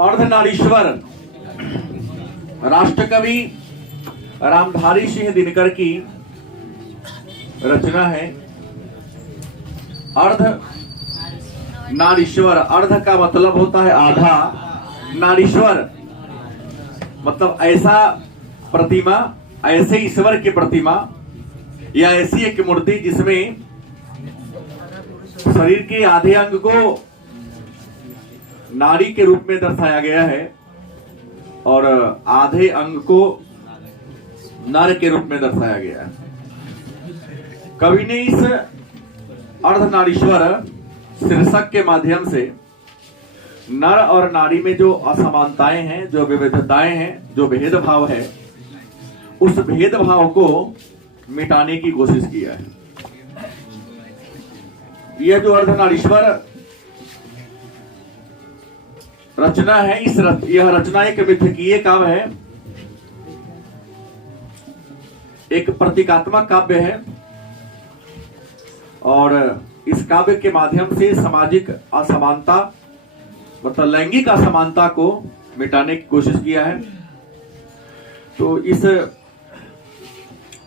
अर्धनारीश्वर राष्ट्रकवि रामधारी सिंह दिनकर की रचना है। अर्ध नारीश्वर, अर्ध का मतलब होता है आधा, नारीश्वर मतलब ऐसा प्रतिमा, ऐसे ईश्वर की प्रतिमा या ऐसी एक मूर्ति जिसमें शरीर के आधे अंग को नारी के रूप में दर्शाया गया है और आधे अंग को नर के रूप में दर्शाया गया है। कवि ने इस अर्धनारीश्वर शीर्षक के माध्यम से नर और नारी में जो असमानताएं हैं, जो विविधताएं हैं, जो भेदभाव है, उस भेदभाव को मिटाने की कोशिश किया है। यह जो अर्धनारीश्वर रचना है, यह रचना एक मिथकीय काव्य है, एक प्रतीकात्मक काव्य है और इस काव्य के माध्यम से सामाजिक असमानता मतलब लैंगिक असमानता को मिटाने की कोशिश किया है। तो इस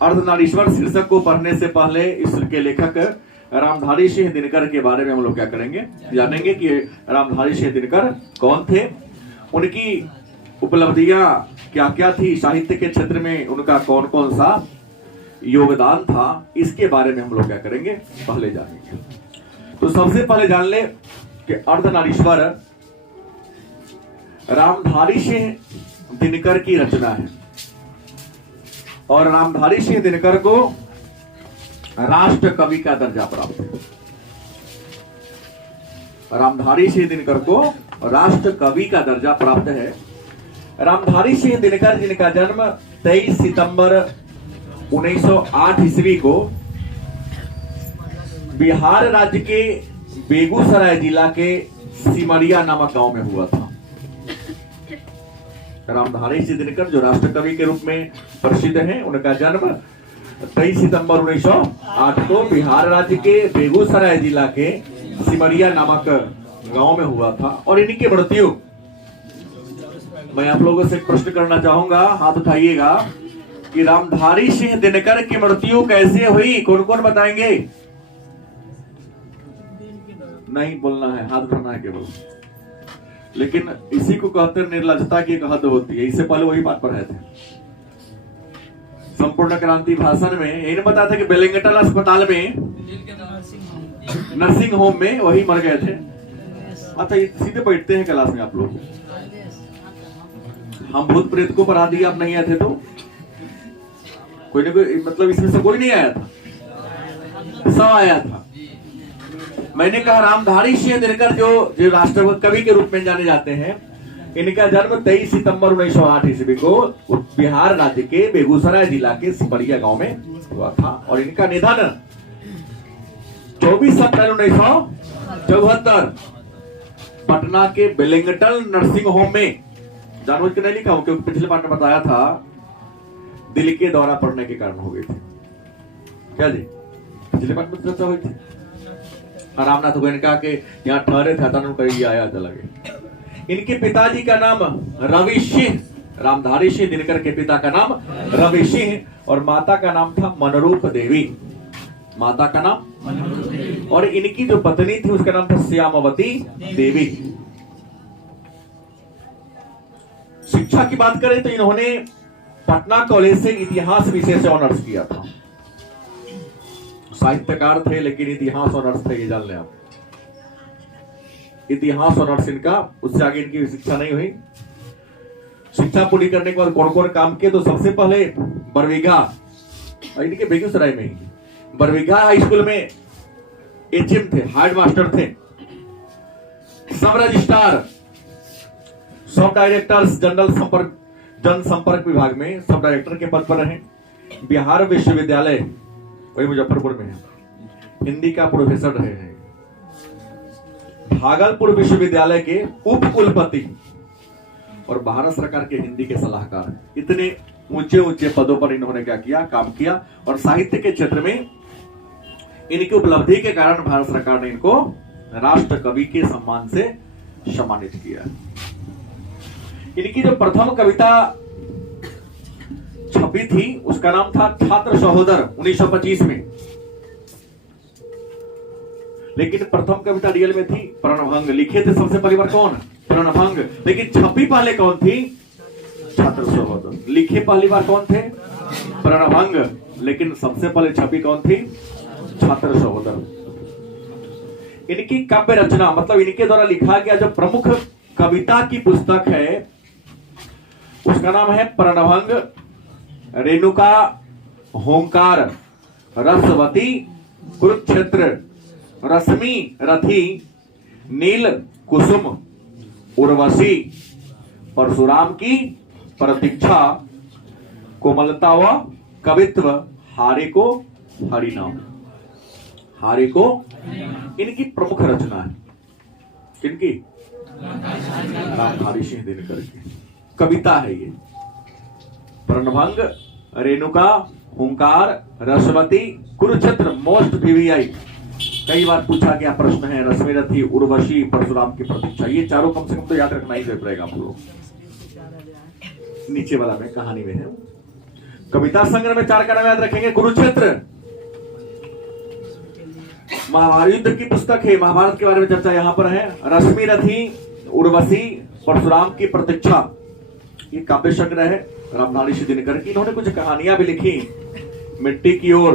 अर्धनारीश्वर शीर्षक को पढ़ने से पहले इसके लेखक रामधारी सिंह दिनकर के बारे में हम लोग क्या करेंगे, जानेंगे कि रामधारी सिंह दिनकर कौन थे, उनकी उपलब्धियां क्या क्या थी, साहित्य के क्षेत्र में उनका कौन कौन सा योगदान था, इसके बारे में हम लोग क्या करेंगे, पहले जानेंगे। तो सबसे पहले जान ले कि अर्धनारीश्वर रामधारी सिंह दिनकर की रचना है और रामधारी सिंह दिनकर को राष्ट्र कवि का दर्जा प्राप्त है। रामधारी सिंह दिनकर को राष्ट्र कवि का दर्जा प्राप्त है। रामधारी सिंह दिनकर जिनका जन्म 23 सितंबर 1908 ईस्वी को बिहार राज्य के बेगूसराय जिला के सिमरिया नामक गांव में हुआ था। रामधारी सिंह दिनकर जो राष्ट्र कवि के रूप में प्रसिद्ध हैं, उनका जन्म 23 सितंबर 1908 को बिहार राज्य के बेगूसराय जिला के सिमरिया नामक गांव में हुआ था। और इनकी मृत्यु, मैं आप लोगों से एक प्रश्न करना चाहूंगा, हाथ उठाइएगा कि रामधारी सिंह दिनकर की मृत्यु कैसे हुई, कौन कौन बताएंगे? नहीं बोलना है, हाथ उठाना है केवल। लेकिन इसी को कहते हैं निर्लजता की एक हद होती है। इससे पहले वही बात पर रहे थे। संपूर्ण क्रांति भाषण में इन्हें पता था कि बेलिंगटन अस्पताल में, नर्सिंग होम में वही मर गए थे। अच्छा, सीधे बैठते हैं क्लास में आप लोग। हम भूत प्रेत को पढ़ा दिए, आप नहीं आए थे तो कोई ना कोई, मतलब इसमें से कोई नहीं आया था, सब आया था। मैंने कहा रामधारी सिंह दिनकर जो राष्ट्र कवि के रूप में जाने जाते हैं, इनका जन्म 23 सितंबर 1908 ईस्वी को बिहार राज्य के बेगूसराय जिला के सिमरिया गांव में हुआ था और इनका निधन 24 अप्रैल 1974 पटना के बेलिंगटन नर्सिंग होम में, जानबूझ के नहीं लिखा हूं क्योंकि पिछले बार ने बताया था दिल के दौरा पड़ने के कारण हो गए थे। क्या जी, पिछले बार में चर्चा हुई थी। रामनाथ गोयनका के यहाँ ठहरे थे, अचानक आया चला गया। इनके पिताजी का नाम रवि सिंह, रामधारी सिंह दिनकर के पिता का नाम रवि सिंह और माता का नाम था मनरूप देवी, माता का नाम, और इनकी जो पत्नी थी उसका नाम था श्यामवती देवी। शिक्षा की बात करें तो इन्होंने पटना कॉलेज से इतिहास विषय से ऑनर्स किया था। साहित्यकार थे लेकिन इतिहास ऑनर्स थे, ये जान लें आप। इतिहास ऑनर्स इनका, उससे आगे इनकी शिक्षा नहीं हुई। शिक्षा पूरी करने के बाद कौन कौन काम किए, तो सबसे पहले बरबीघा, इनके बेगूसराय में ही बरबीघा हाई स्कूल में एचएम थे, हेड मास्टर थे, सब रजिस्ट्रार, सब डायरेक्टर्स, जनसंपर्क विभाग में सब डायरेक्टर के पद पर रहे। बिहार विश्वविद्यालय वही मुजफ्फरपुर में है, हिंदी का प्रोफेसर रहे हैं। भागलपुर विश्वविद्यालय के उप कुलपति और भारत सरकार के हिंदी के सलाहकार। इतने ऊंचे ऊंचे पदों पर इन्होंने क्या किया, काम किया। और साहित्य के क्षेत्र में इनकी उपलब्धि के कारण भारत सरकार ने इनको राष्ट्र कवि के सम्मान से सम्मानित किया। इनकी जो प्रथम कविता छपी थी उसका नाम था छात्र सहोदर 1925 में, लेकिन प्रथम कविता रियल में थी प्रणभंग। लिखे थे सबसे पहली बार कौन? प्रणभंग। लेकिन छपी पहले कौन थी? छात्र सहोदर। लिखे पहली बार कौन थे? प्रणभंग। लेकिन सबसे पहले छपी कौन थी? छात्र सहोदर। इनकी काव्य रचना मतलब इनके द्वारा लिखा गया जो प्रमुख कविता की पुस्तक है उसका नाम है प्रणभंग, रेणुका, होंकार, रसवती, कुरुक्षेत्र, रश्मि रथी, नील कुसुम, उर्वशी, परशुराम की प्रतीक्षा, कोमलता व कवित्व, हारे को हरिनाम। हारे को इनकी प्रमुख रचना है। किनकी? रामधारी सिंह दिनकर की कविता है ये। प्रणभंग, रेणुका, हुंकार, रसवती, कुरुक्षेत्र, मोस्ट वीवीआई। कई बार पूछा गया प्रश्न है। रश्मि रथी, उर्वशी, परशुराम की प्रतीक्षा, ये चारों कम से कम तो याद रखना ही पड़ेगा आप लोग। नीचे वाला में कहानी में है। कविता संग्रह में 4 का नाम याद रखेंगे। कुरुक्षेत्र महाभारत युद्ध की पुस्तक है, महाभारत के बारे में चर्चा यहां पर है। रश्मि रथी, उर्वशी, परशुराम की प्रतीक्षा, ये काव्य संग्रह है रामधारी सिंह दिनकर की। इन्होंने कुछ कहानियां भी लिखी। मिट्टी की ओर,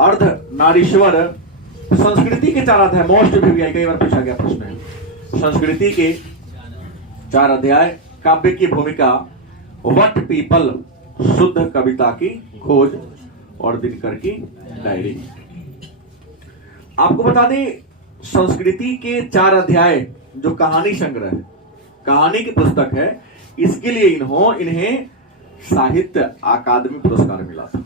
अर्ध नारीश्वर, संस्कृति के 4 अध्याय, मोस्ट वीवीआई, कई बार पूछा गया प्रश्न है। संस्कृति के 4 अध्याय, काव्य की भूमिका, व्हाट पीपल, शुद्ध कविता की खोज और दिनकर की डायरी। आपको बता दें संस्कृति के 4 अध्याय जो कहानी संग्रह है, कहानी की पुस्तक है, इसके लिए इन्हें साहित्य अकादमी पुरस्कार मिला था।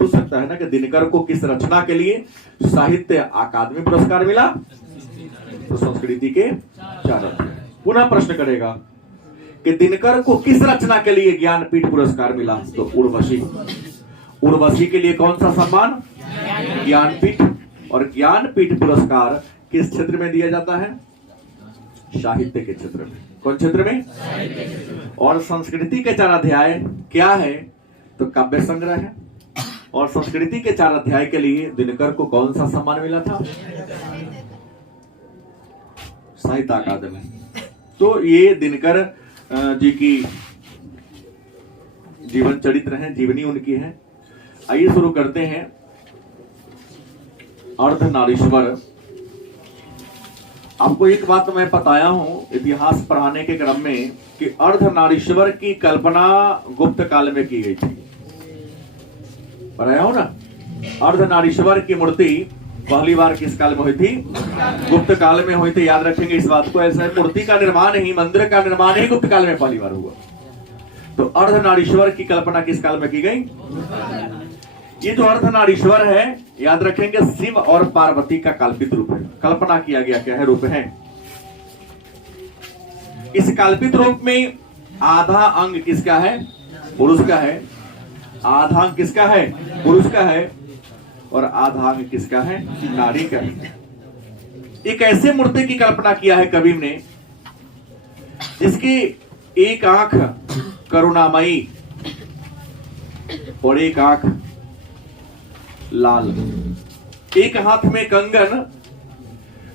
पूछ सकता है ना कि दिनकर को किस रचना के लिए साहित्य अकादमी पुरस्कार मिला? तो संस्कृति के 4 अध्याय। पुनः प्रश्न करेगा कि दिनकर को किस रचना के लिए ज्ञानपीठ पुरस्कार मिला? तो उर्वशी। उर्वशी के लिए कौन सा सम्मान? ज्ञानपीठ। और ज्ञानपीठ पुरस्कार किस क्षेत्र में दिया जाता है? साहित्य के क्षेत्र में। कौन क्षेत्र में? और संस्कृति के 4 अध्याय क्या है? तो काव्य संग्रह है। और संस्कृति के 4 अध्याय के लिए दिनकर को कौन सा सम्मान मिला था? साहित्य अकादमी। तो ये दिनकर जी की जीवन चरित्र है, जीवनी उनकी है। आइए शुरू करते हैं। अर्धनारीश्वर। आपको एक बात मैं बताया हूं इतिहास पढ़ाने के क्रम में कि अर्धनारीश्वर की कल्पना गुप्त काल में की गई थी। पढ़ाया हूं ना? अर्धनारीश्वर की मूर्ति पहली बार किस काल में हुई थी? गुप्त काल में हुई थी। याद रखेंगे इस बात को। ऐसा मूर्ति का निर्माण ही, मंदिर का निर्माण ही गुप्त काल में पहली बार हुआ। तो अर्धनारीश्वर की कल्पना किस काल में की गई? ये जो अर्धनारीश्वर है, याद रखेंगे, शिव और पार्वती का कल्पित रूप है। कल्पना किया गया क्या है? रूप है। इस कल्पित रूप में आधा अंग किसका है? पुरुष का है। आधा अंग किसका है? पुरुष का है। और आधा अंग किसका है? नारी का है। एक ऐसे मूर्ति की कल्पना किया है कवि ने जिसकी एक आंख करुणामयी और एक आंख लाल, एक हाथ में कंगन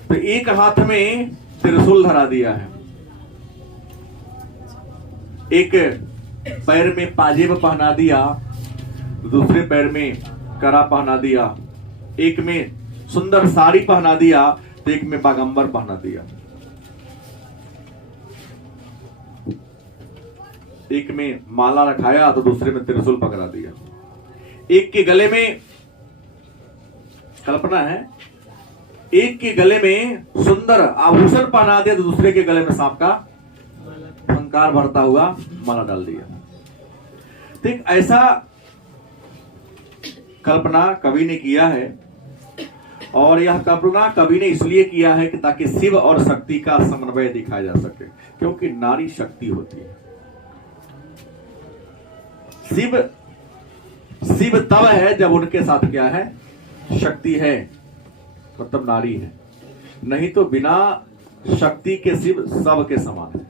तो एक हाथ में त्रिशूल धरा दिया है, एक पैर में पाजेब पहना दिया, दूसरे पैर में कड़ा पहना दिया, एक में सुंदर साड़ी पहना दिया तो एक में बागंबर पहना दिया, एक में माला रखाया तो दूसरे में त्रिशूल पकड़ा दिया, एक के गले में, कल्पना है, एक के गले में सुंदर आभूषण पहना दिया तो दूसरे के गले में सांप का फंकार भरता हुआ माला डाल दिया। ठीक ऐसा कल्पना कवि ने किया है। और यह कल्पना कवि ने इसलिए किया है कि ताकि शिव और शक्ति का समन्वय दिखाया जा सके, क्योंकि नारी शक्ति होती है। शिव तब है जब उनके साथ क्या है? शक्ति है, मतलब नारी है। नहीं तो बिना शक्ति के शिव सब के समान है।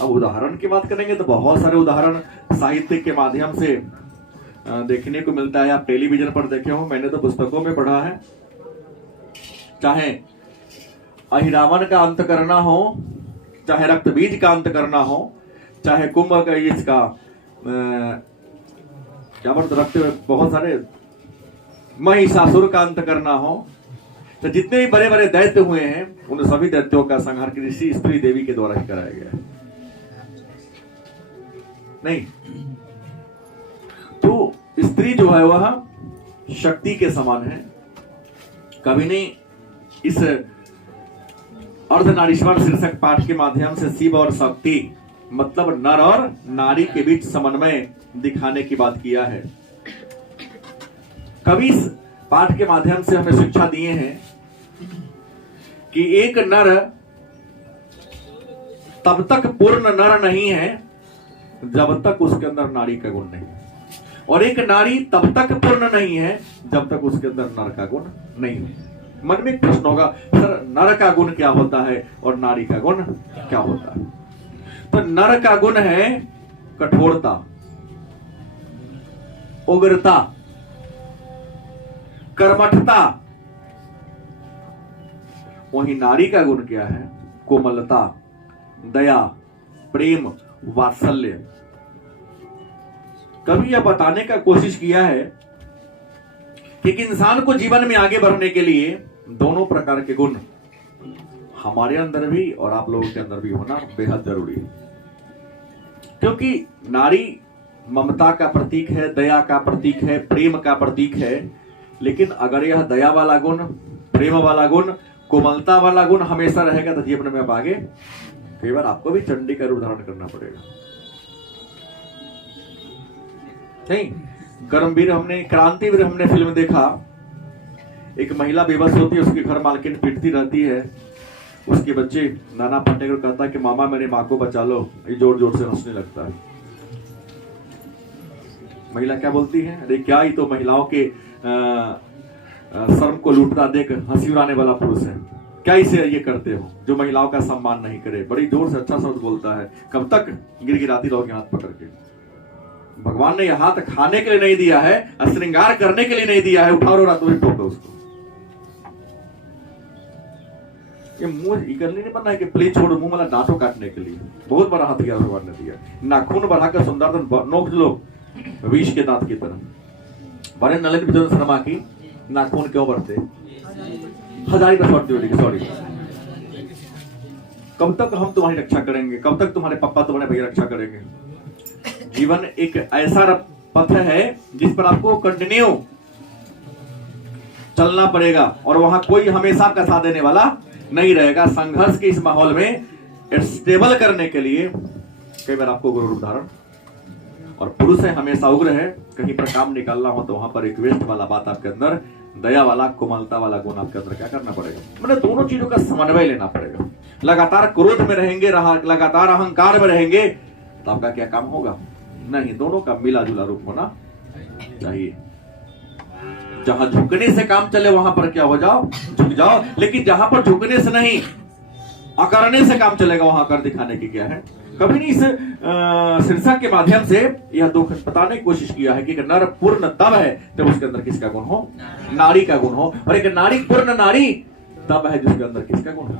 अब उदाहरण की बात करेंगे तो बहुत सारे उदाहरण साहित्य के माध्यम से देखने को मिलता है। आप टेलीविजन पर देखे हो, मैंने तो पुस्तकों में पढ़ा है। चाहे अहिरावण का अंत करना हो, चाहे रक्तबीज का अंत करना हो, चाहे कुंभ का इसका क्या बोलते रक्त बहुत सारे महिषासुर का अंत करना हो, तो जितने भी बड़े बड़े दैत्य हुए हैं उन सभी दैत्यों का संहार किसी स्त्री देवी के द्वारा ही कराया गया है। नहीं तो स्त्री जो है वह शक्ति के समान है। कभी नहीं इस अर्धनारीश्वर शीर्षक पाठ के माध्यम से शिव और शक्ति मतलब नर और नारी के बीच समन्वय दिखाने की बात किया है। कवि इस पाठ के माध्यम से हमें शिक्षा दिए हैं कि एक नर तब तक पूर्ण नर नहीं है जब तक उसके अंदर नारी का गुण नहीं, और एक नारी तब तक पूर्ण नहीं है जब तक उसके अंदर नर का गुण नहीं है। मन में एक प्रश्न होगा, सर नर का गुण क्या होता है और नारी का गुण क्या होता है? तो नर का गुण है कठोरता, उग्रता, कर्मठता। वहीं नारी का गुण क्या है? कोमलता, दया, प्रेम, वात्सल्य। कभी यह बताने का कोशिश किया है कि एक इंसान को जीवन में आगे बढ़ने के लिए दोनों प्रकार के गुण हमारे अंदर भी और आप लोगों के अंदर भी होना बेहद जरूरी है। क्योंकि नारी ममता का प्रतीक है, दया का प्रतीक है, प्रेम का प्रतीक है। लेकिन अगर यह दया वाला गुण, प्रेम वाला गुण, कोमलता वाला गुण हमेशा रहेगा तो जीवन में आप आगे कई बार आपको भी चंडी का रूप धारण करना पड़ेगा। नहीं, कर्मवीर हमने, क्रांतिवीर हमने फिल्म देखा। एक महिला बेबस होती है, उसके घर मालकिन पीटती रहती है, उसके बच्चे नाना फटने को कहता है कि मामा मेरी माँ को बचा लो, ये जोर जोर से हंसने लगता है। महिला क्या बोलती है? अरे क्या, ये तो महिलाओं के शर्म को लूटता देख हंसी उड़ाने वाला पुरुष है, क्या इसे ये करते हो जो महिलाओं का सम्मान नहीं करे। बड़ी जोर से अच्छा शब्द बोलता है। कब तक गिड़गिड़ाती रहोगे हाथ पकड़ के? भगवान ने यह हाथ खाने के लिए नहीं दिया है, श्रृंगार करने के लिए नहीं दिया है। उठाओ रातों में ठोको उसको। ये मुंह इकल्ली नहीं बनना है कि प्लीज छोड़ो, मुंह वाला दांतों काटने के लिए बहुत बड़ा हथियार भगवान ने दिया। नाखून बढ़ाकर सुंदर नोक लो विष के दांत की तरह। बड़े नलिन विजय शर्मा की नाखून क्यों बढ़ते? हजारी पर शॉर्ट होगी, सॉरी। कब तक हम तुम्हारी रक्षा करेंगे? कब तक तुम्हारे पापा तुम्हारे भैया रक्षा करेंगे? जीवन एक ऐसा पथ है जिस पर आपको कंटिन्यू चलना पड़ेगा और वहां कोई हमेशा आपका साथ देने वाला नहीं रहेगा। संघर्ष के इस माहौल में स्टेबल करने के लिए कई बार आपको गुरु रूप धारण, और पुरुष है हमेशा उग्र है। कहीं पर काम निकालना हो तो वहां पर रिक्वेस्ट वाला बात आपके अंदर, दया वाला, कोमलता वाला गुण आपके अंदर क्या करना पड़ेगा? मतलब दोनों चीजों का समन्वय लेना पड़ेगा। लगातार क्रोध में रहेंगे, लगातार अहंकार में रहेंगे तो आपका क्या काम होगा? नहीं, दोनों का मिला जुला रूप होना चाहिए। जहां झुकने से काम चले वहां पर क्या हो जाओ? झुक जाओ। लेकिन जहां पर झुकने से नहीं, अकरने से काम चलेगा, वहां कर दिखाने की क्या है? कभी नहीं इस शीर्षक के माध्यम से यह दुख बताने की कोशिश किया है कि नर पूर्ण तब है जब उसके अंदर किसका गुण हो? नारी का गुण हो। और एक नारी पूर्ण नारी तब है जिसके अंदर किसका गुण हो?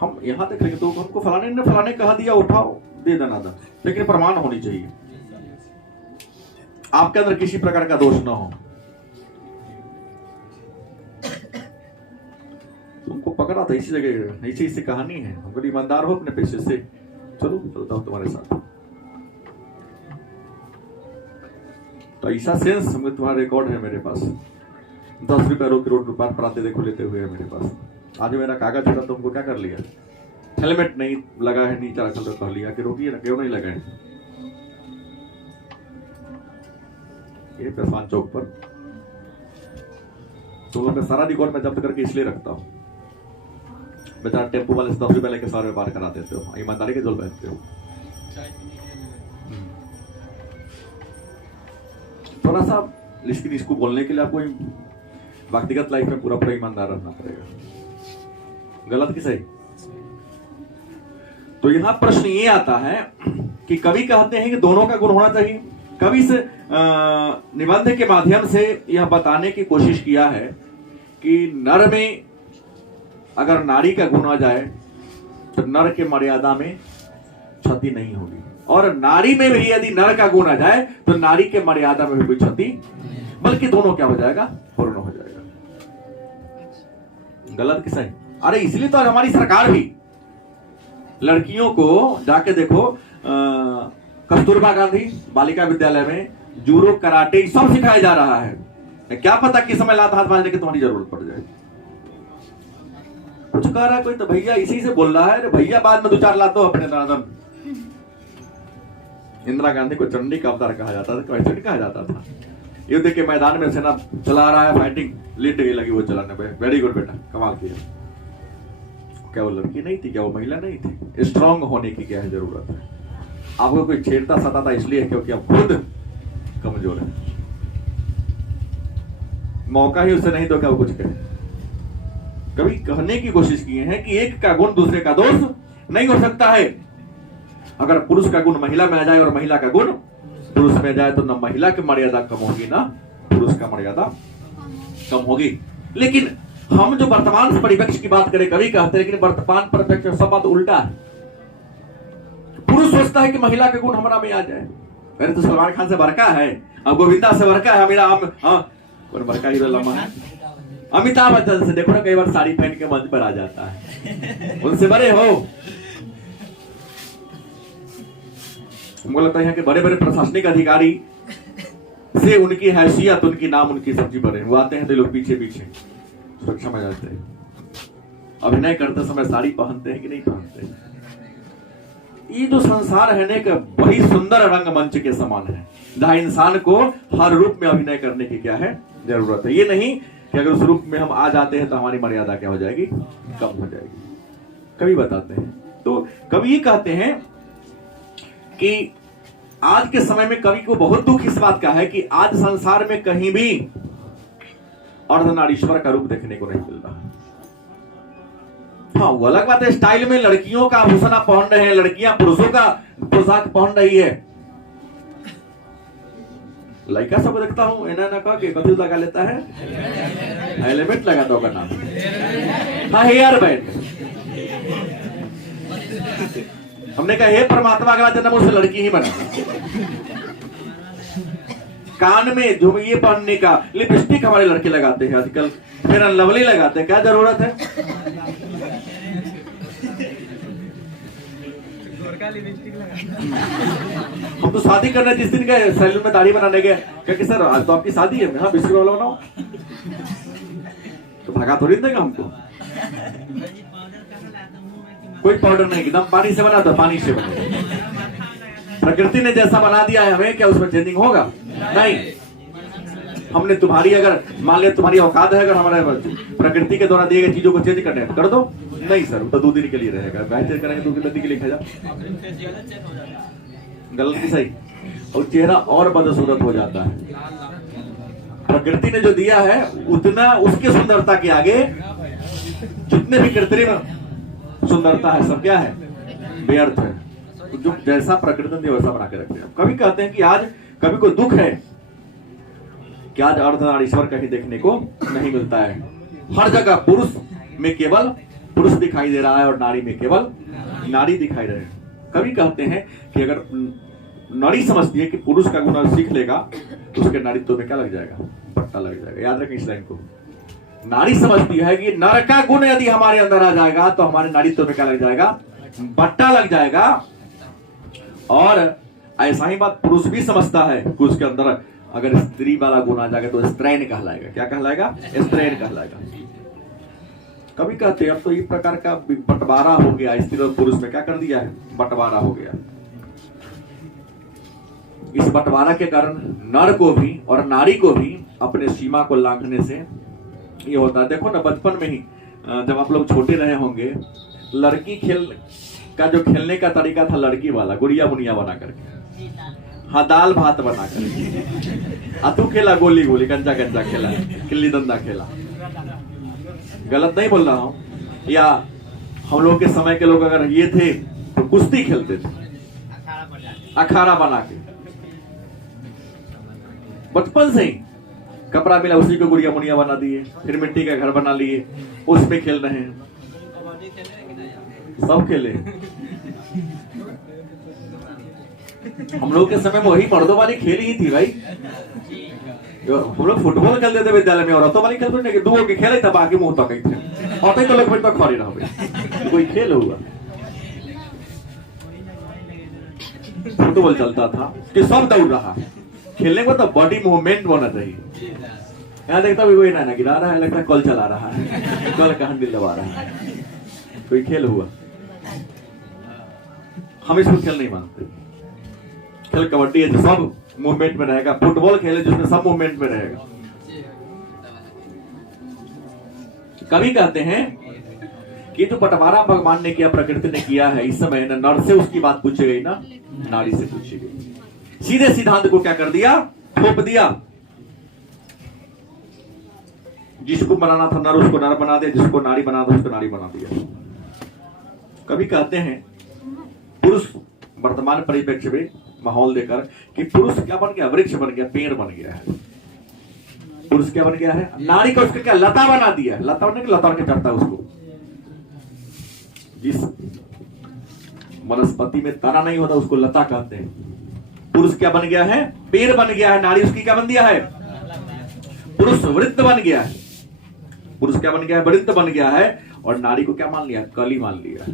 हम यहां तक लिखे तो हमको फलाने ने फलाने कहा दिया, उठाओ दे देना था, लेकिन प्रमाण होनी चाहिए, आपके अंदर किसी प्रकार का दोष ना हो। तुमको पकड़ा था इसी जगह, इसी कहानी है। हमको ईमानदार हो अपने पेशे से, चलो चलता हूं तुम्हारे साथ। तो ऐसा सेंस तुम्हारा रिकॉर्ड है मेरे पास। 10 रुपया रोड पर आते देखो लेते हुए है मेरे पास। आज मेरा कागज था, तुमको क्या कर लिया? हेलमेट नहीं लगा है, नीचे रखा तो कह लिया कि रोकिए ना, क्यों नहीं लगाए? ये प्रसान चौक पर तुम लोग का सारा रिकॉर्ड मैं जब्त करके इसलिए रखता हूँ। बेचारा टेम्पो वाले से 10 रुपए लेके 100 रुपए पार करा देते हो, ईमानदारी के जोल बैठते हो। थोड़ा सा लेकिन इसको बोलने के लिए आपको व्यक्तिगत लाइफ में पूरा पूरा ईमानदार रहना पड़ेगा। गलत कि सही? तो यहां प्रश्न ये आता है कि कवि कहते हैं कि दोनों का गुण होना चाहिए। कवि इस निबंध के माध्यम से यह बताने की कोशिश किया है कि नर में अगर नारी का गुण आ जाए तो नर के मर्यादा में क्षति नहीं होगी, और नारी में भी यदि नर का गुण आ जाए तो नारी के मर्यादा में भी कोई क्षति, बल्कि दोनों क्या हो जाएगा? पूर्ण हो जाएगा। गलत कि सही? अरे इसलिए तो हमारी सरकार भी लड़कियों को जाके देखो, कस्तूरबा गांधी बालिका विद्यालय में जूडो कराटे सब सिखाया जा रहा है। क्या पता किस समय लात हाथ बांधने की तुम्हारी जरूरत पड़ जाए। कुछ कह रहा है कोई तो भैया इसी से बोल रहा है, भैया बाद में 2-4 लात दो अपने दादम। इंदिरा गांधी को चंडी का अवतार कहा जाता था, कैसे कहा जाता था। युद्ध के मैदान में सेना चला रहा है, फाइटिंग लेट गई लगी वो चलाने पे, वेरी गुड बेटा, कमाल किया। क्या वो लड़की नहीं थी? क्या वो महिला नहीं थी? स्ट्रांग होने की क्या है जरूरत है? आपको कोई छेड़ता सताता इसलिए है क्योंकि आप खुद कमजोर है। मौका ही उसे नहीं दो क्या वो कुछ कहे। कभी कहने की कोशिश किए हैं कि एक का गुण दूसरे का दोष नहीं हो सकता है। अगर पुरुष का गुण महिला में आ जाए और महिला का गुण पुरुष में जाए तो न महिला की मर्यादा कम होगी ना पुरुष का मर्यादा कम होगी। लेकिन हम जो वर्तमान परिप्रेक्ष्य की बात करें, कभी कहते हैं लेकिन वर्तमान परिप्रेक्ष्य सब बात उल्टा है। पुरुष सोचता है कि महिला का गुण हमारा में आ जाए। अरे तो सलमान खान से बड़का है, अब गोविंदा से बड़का है, मेरा कौन बड़का हीरो लम्हा है? अमिताभ बच्चन से देखो ना, कई बार साड़ी पहन के मंच पर आ जाता है। उनसे बड़े हो। हमको लगता है कि बड़े बड़े प्रशासनिक अधिकारी से उनकी हैसियत, उनकी नाम, उनकी सब्जी बने, वो आते हैं तो लोग पीछे पीछे सुरक्षा में जाते हैं। अभिनय करते समय साड़ी पहनते हैं कि नहीं पहनते? ये जो संसार है ना, वही सुंदर रंगमंच के समान है, जहां इंसान को हर रूप में अभिनय करने की क्या है जरूरत है। ये नहीं कि अगर उस रूप में हम आ जाते हैं तो हमारी मर्यादा क्या हो जाएगी? कम हो जाएगी। कवि बताते हैं, तो कवि ये कहते हैं कि आज के समय में कवि को बहुत दुख इस बात का है कि आज संसार में कहीं भी अर्धनारीश्वर का रूप देखने को नहीं मिल रहा। हाँ, वो अलग बात है, स्टाइल में लड़कियों का आभूषण पहन रहे हैं, लड़कियां पुरुषों का पोशाक पहन रही है। लड़का सब देखता हूं एना ना के कथी लगा लेता है, हेलमेट लगा दो का नाम, हाँ हेयर बैंड। हमने कहा हे परमात्मा, अगला जन्म उसे लड़की ही बना। कान में जो ये पहनने का, लिपस्टिक हमारे लड़के लगाते हैं आजकल, फिर लवली लगाते हैं, क्या जरूरत है? हम तो शादी करने जिस दिन गए सैलून में दाढ़ी बनाने गए, क्या कि सर आज तो आपकी शादी है? हाँ, बिस्कुट वाला बनाओ। तो भगा थोड़ी देगा हमको। कोई पाउडर नहीं, एकदम पानी से बना, तो पानी से बना। प्रकृति ने जैसा बना दिया है हमें, क्या उसमें चेंजिंग होगा? नहीं। हमने तुम्हारी, अगर मान लिया तुम्हारी औकात है, अगर हमारे प्रकृति के द्वारा दिए गए चीजों को चेंज करने हैं तो कर दो। नहीं सर, वो तो 2 दिन के लिए रहेगा, बेहतर करेंगे 2 दिन के लिए खा जा। गलत की सही? और चेहरा और बदसूरत हो जाता है। प्रकृति ने जो दिया है उतना, उसके सुंदरता के आगे जितने भी कृत्रिम सुंदरता है सब क्या है? व्यर्थ है। तो जो जैसा प्रकृति ने वैसा बना के रखते हैं। कभी कहते हैं कि आज कभी को दुख है कि आज अर्धनारीश्वर कहीं देखने को नहीं मिलता है। हर जगह पुरुष में केवल पुरुष दिखाई दे रहा है और नारी में केवल नारी दिखाई दे रही है। कभी कहते हैं कि अगर नारी समझती है कि पुरुष का गुण सीख लेगा तो उसके नारीत्व में क्या लग जाएगा? पट्टा लग जाएगा। याद रखें इस लाइन को। नारी समझती है कि नर का गुण यदि हमारे अंदर आ जाएगा तो हमारे नारीत्व में क्या लग जाएगा? पट्टा लग जाएगा। और ऐसा ही बात पुरुष भी समझता है कि उसके अंदर अगर स्त्री वाला गुण आ जाएगा तो स्त्रैण कहलाएगा। क्या कहलाएगा? स्त्रैण कहलाएगा। कभी कहते हैं अब तो एक प्रकार का बंटवारा हो गया, स्त्री और पुरुष में क्या कर दिया है? बंटवारा हो गया। इस बंटवारा के कारण नर को भी और नारी को भी अपने सीमा को लांघने से ये होता है। देखो ना, बचपन में ही जब आप लोग छोटे रहे होंगे, लड़की खेल का जो खेलने का तरीका था लड़की वाला, गुड़िया बुनिया बना करके, हाँ दाल भात बनाकर। आ तू खेला गोली गोली, गंजा गंजा खेला, गिल्ली डंडा खेला। गलत नहीं बोल रहा हूं। या हम लोग के समय के लोग अगर ये थे तो कुश्ती खेलते थे अखाड़ा बना के, बचपन से ही। कपड़ा मिला उसी को गुड़िया मुड़िया बना दिए, फिर मिट्टी का घर बना लिए, उसमें खेल रहे हैं। सब खेले। हम लोग के समय में वही मर्दों वाली खेल ही थी भाई। हम लोग फुटबॉल खेलते थे विद्यालय में, औरतों वाली खेलते नहीं, दुओ के खेले था बाकी मुंह तक थे, और तो लोग तक खड़े रह कोई खेल हुआ। फुटबॉल चलता था कि सब दौड़ रहा, खेलने को तो बॉडी मूवमेंट होना चाहिए। यहाँ देखता भी कोई ना गिरा रहा है, लगता कल चला रहा है, कल का हैंडल दबा रहा है। कोई खेल हुआ। हम इसको खेल नहीं मानते। खेल कबड्डी है जो सब मूवमेंट में रहेगा, फुटबॉल खेले जिसमें सब मूवमेंट में रहेगा। कभी कहते हैं कि जो बंटवारा भगवान ने किया, प्रकृति ने किया है, इस समय न नर से उसकी बात पूछी गई ना नारी से पूछी गई। सीधे सिद्धांत को क्या कर दिया, थोप दिया। जिसको बनाना था नर उसको नर बना दिया, जिसको नारी बनाना था उसको नारी बना दिया। कभी कहते हैं पुरुष वर्तमान परिप्रेक्ष्य में माहौल देकर कि पुरुष क्या बन गया, वृक्ष बन गया, पेड़ बन गया है। पुरुष क्या बन गया है, नारी को उसके क्या लता बना दिया है। लता बनने के लता के चढ़ता उसको। जिस वनस्पति में तना नहीं होता उसको लता कहते हैं। पुरुष क्या बन गया है, पेड़ बन गया है। नारी उसकी क्या बन दिया है, पुरुष वृत्त बन गया है। पुरुष क्या बन गया है, वृत्त बन गया है। और नारी को क्या मान लिया, कली मान लिया,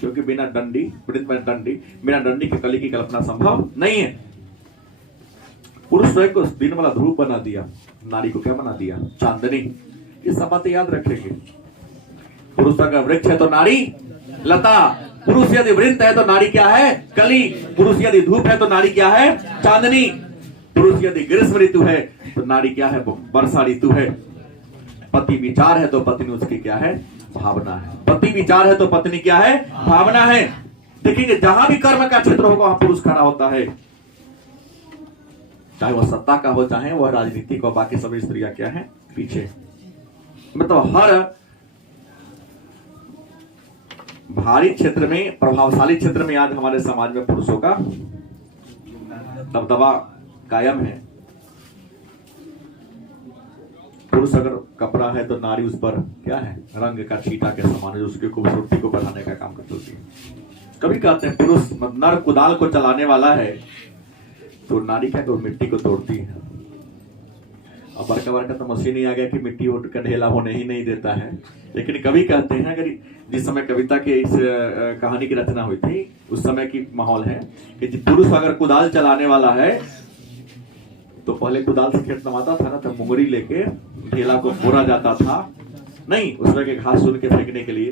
क्योंकि बिना डंडी, वृत्त में डंडी, बिना डंडी के कली की कल्पना संभव नहीं है। पुरुष स्वयं को दिन वाला ध्रुव बना दिया, नारी को क्या बना दिया, चांदनी। ये सब बातें याद रखेंगे। पुरुष अगर वृक्ष है तो नारी लता, पुरुष यदि वृत्त है तो नारी क्या है, कली, पुरुष यदि धूप है तो नारी क्या है, चांदनी, पुरुष यदि ग्रीष्म ऋतु है तो नारी क्या है, वर्षा ऋतु है। पति विचार है तो पत्नी उसकी क्या है, भावना है। पति विचार है तो पत्नी क्या है, भावना है। देखेंगे जहां भी कर्म का क्षेत्र होगा वहां पुरुष खड़ा होता है, चाहे वह सत्ता का हो, चाहे वह राजनीति का, बाकी सभी स्त्रियां क्या है, पीछे। मतलब हर भारी क्षेत्र में, प्रभावशाली क्षेत्र में आज हमारे समाज में पुरुषों का दबदबा कायम है। पुरुष अगर कपड़ा है तो नारी उस पर क्या है, रंग का छींटा के समान, जो उसकी खूबसूरती को बढ़ाने का काम करती है। कभी कहते हैं पुरुष नर कुदाल को चलाने वाला है तो नारी क्या, तो मिट्टी को तोड़ती है। अब बड़का बड़का तो मशीन ही आ गया कि मिट्टी का ढेला होने ही नहीं देता है। लेकिन कभी कहते हैं, अगर जिस समय कविता के इस कहानी की रचना हुई थी उस समय की माहौल है कि पुरुष अगर कुदाल चलाने वाला है तो पहले कुदाल से खेत नवाता था ना, तो मुंगरी लेके ढेला को फोड़ा जाता था, नहीं उसमें के घास चुन के फेंकने के लिए।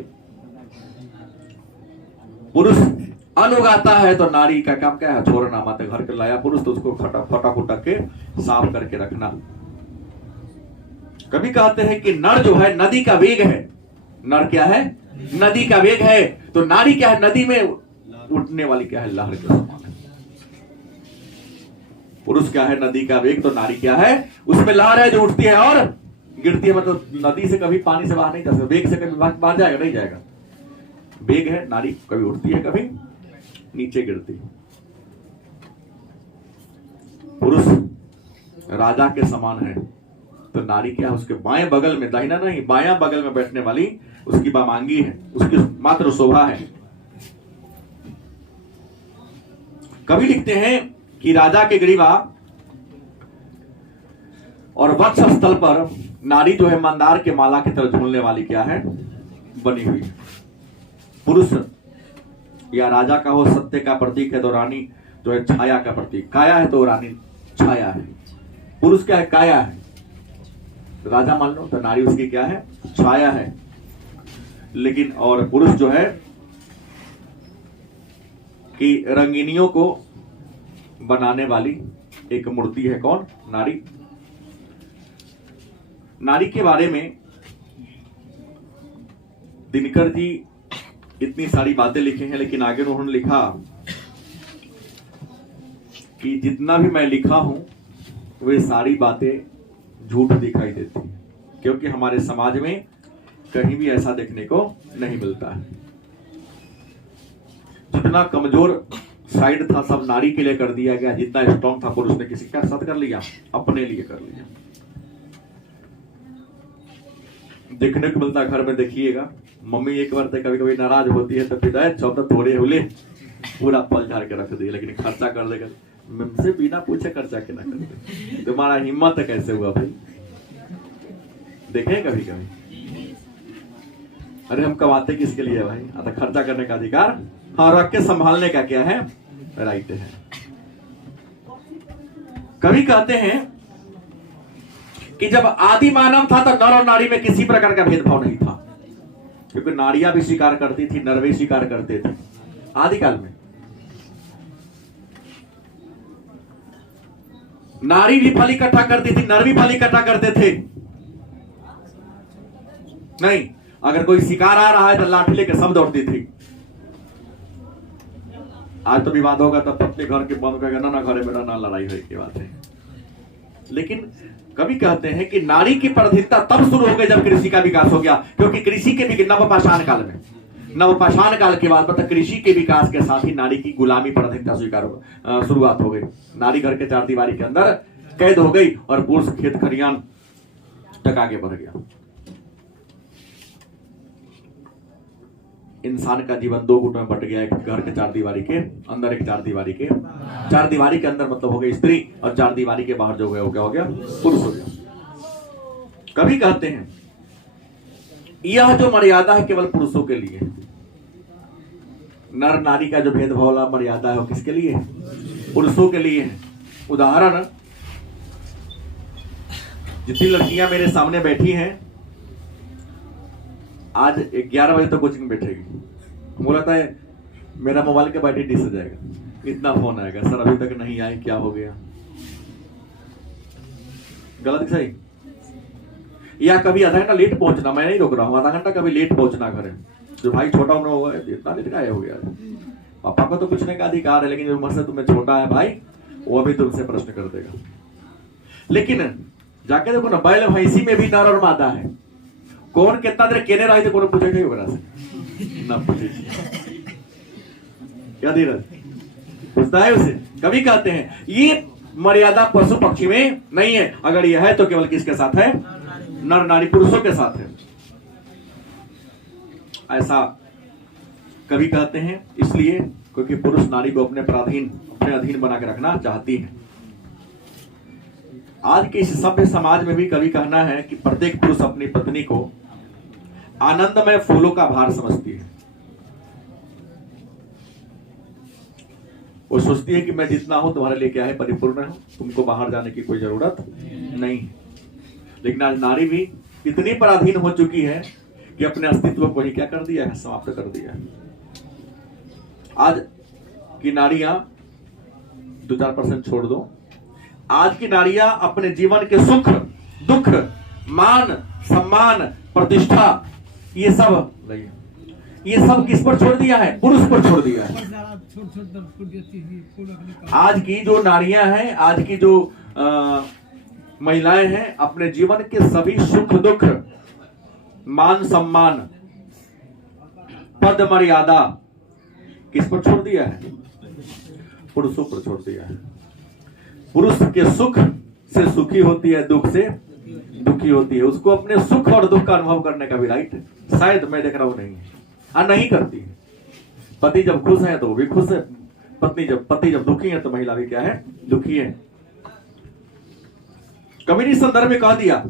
पुरुष अन्न उगाता है तो नारी का काम क्या है, छोड़ना मत। घर के लाया पुरुष तो उसको फटा फुटा के साफ करके रखना। कभी कहते हैं कि नर जो है नदी का वेग है। नर क्या है, नदी का वेग है। तो नारी क्या है, नदी में उठने वाली क्या है, लहर के समान है। पुरुष क्या है, नदी का वेग, तो नारी क्या है, उसमें लहर है जो उठती है और गिरती है। मतलब नदी से कभी पानी से बाहर नहीं जा सकता, वेग से कभी बाहर जाएगा, नहीं जाएगा। वेग है, नारी कभी उठती है कभी नीचे गिरती है। पुरुष राजा के समान है तो नारी क्या है, उसके बाएं बगल में, दाहिना नहीं बायां बगल में बैठने वाली उसकी बामांगी है, उसकी मात्र शोभा है। कभी लिखते हैं कि राजा के ग्रीवा और वक्ष स्थल पर नारी जो है मंदार के माला की तरह झूलने वाली क्या है, बनी हुई। पुरुष या राजा का हो सत्य का प्रतीक है तो रानी जो है छाया का प्रतीक, काया है तो रानी छाया है। पुरुष क्या है, काया है। राजा मान लो तो नारी उसकी क्या है, छाया है। लेकिन और पुरुष जो है कि रंगीनियों को बनाने वाली एक मूर्ति है, कौन, नारी। नारी के बारे में दिनकर जी इतनी सारी बातें लिखे हैं, लेकिन आगे उन्होंने लिखा कि जितना भी मैं लिखा हूं वे सारी बातें झूठ दिखाई देती हैं, क्योंकि हमारे समाज में कहीं भी ऐसा देखने को नहीं मिलता है। जितना कमजोर साइड था सब नारी के लिए कर दिया गया, जितना स्ट्रॉन्ग था पुरुष ने किसी का साथ कर लिया, अपने लिए कर लिया। देखने को मिलता घर में, देखिएगा मम्मी एक बार कभी कभी नाराज होती है तो पिता चौथा थोड़े हुले पूरा पल झाड़ के रख दिए, लेकिन खर्चा कर देगा मुझसे बिना पूछे खर्चा के ना कर दे। तुम्हारा हिम्मत कैसे हुआ भाई? देखे कभी कभी, अरे हम कमाते किसके लिए भाई? अतः खर्चा करने का अधिकार हाँ, रख के संभालने का क्या है? राइट है। कभी कहते हैं कि जब आदि मानव था तो नर और नारी में किसी प्रकार का भेदभाव नहीं था, क्योंकि नारियां भी शिकार करती थी, नर भी शिकार करते थे आदिकाल में। नारी भी फल इकट्ठा करती थी, नर भी फल इकट्ठा करते थे। नहीं, अगर कोई शिकार आ रहा है तो लाठी लेकर सब दौड़ती थी। आज तो विवाद होगा तो पत्नी घर के बंद करेगा, ना घरे बेटा ना, लड़ाई हो की बात है। लेकिन कभी कहते हैं कि नारी की प्राथमिकता तब शुरू हो गई जब कृषि का विकास हो गया, क्योंकि कृषि के भी नवपाषाण काल में, नवपाषाण काल के बाद मतलब कृषि के विकास के साथ ही नारी की गुलामी प्राथमिकता स्वीकार शुरुआत हो गई। नारी घर के चार दीवारी के अंदर कैद हो गई और पुरुष खेत खलियान तक आगे बढ़ गया। इंसान का जीवन दो गुटों में बट गया, एक घर के चार दीवारी के अंदर, एक चार दीवारी के अंदर मतलब हो गई स्त्री, और चार दीवारी के बाहर जो हो गया पुरुष हो गया। कभी कहते हैं यह जो मर्यादा है केवल पुरुषों के लिए, नर नारी का जो भेदभाव वाला मर्यादा है वो किसके लिए है? पुरुषों के लिए है। उदाहरण, जितनी लड़कियां मेरे सामने बैठी हैं आज 11 बजे तक कोचिंग बैठेगी, बोला था मेरा मोबाइल का बैटरी डिस हो जाएगा, इतना फोन आएगा, सर अभी तक नहीं आए, क्या हो गया? गलत सही? या कभी आधा घंटा लेट पहुंचना, मैं नहीं रोक रहा हूं, आधा घंटा कभी लेट पहुंचना घर है। जो भाई छोटा उम्र होगा इतना लेट गायब हो गया, पापा को तो पूछने का अधिकार है, लेकिन जो उम्र से तुम्हें छोटा है भाई वो भी तुमसे प्रश्न कर देगा। लेकिन जाके देखो ना, बैल भैंसी में भी नर और मादा है, कौन कितना देर केने रहे थे कौन पूछेगा ओकरा से ना पूछे क्या धीरज पूछता है उसे। कभी कहते हैं ये मर्यादा पशु पक्षी में नहीं है, अगर यह है तो केवल किसके साथ है? नर नारी पुरुषों के साथ है। ऐसा कभी कहते हैं इसलिए क्योंकि पुरुष नारी को अपने अधीन बना के रखना चाहती है। आज के इस सभ्य समाज में भी कभी कहना है कि प्रत्येक पुरुष अपनी पत्नी को आनंदमय फूलों का भार समझती है। वो सोचती है कि मैं जितना हूं तुम्हारे लिए क्या है, परिपूर्ण हूं, तुमको बाहर जाने की कोई जरूरत नहीं है। लेकिन आज नारी भी इतनी पराधीन हो चुकी है कि अपने अस्तित्व को ही क्या कर दिया है? समाप्त कर दिया है। आज की नारियां 2-4% छोड़ दो, आज की नारियां अपने जीवन के सुख दुख, मान सम्मान, प्रतिष्ठा, ये सब किस पर छोड़ दिया है? पुरुष पर छोड़ दिया है। आज की जो नारियां हैं, आज की जो महिलाएं हैं, अपने जीवन के सभी सुख दुख, मान सम्मान, पद मर्यादा किस पर छोड़ दिया है? पुरुषों पर छोड़ दिया है। पुरुष के सुख से सुखी होती है, दुख से दुखी होती है। उसको अपने सुख और दुख का अनुभव करने का भी राइट है, शायद मैं देख रहा हूं नहीं है, नहीं करती है। पति जब खुश है तो वो भी खुश है, पति जब दुखी है तो महिला भी क्या है? दुखी है। कवि ने इस संदर्भ में कह दिया,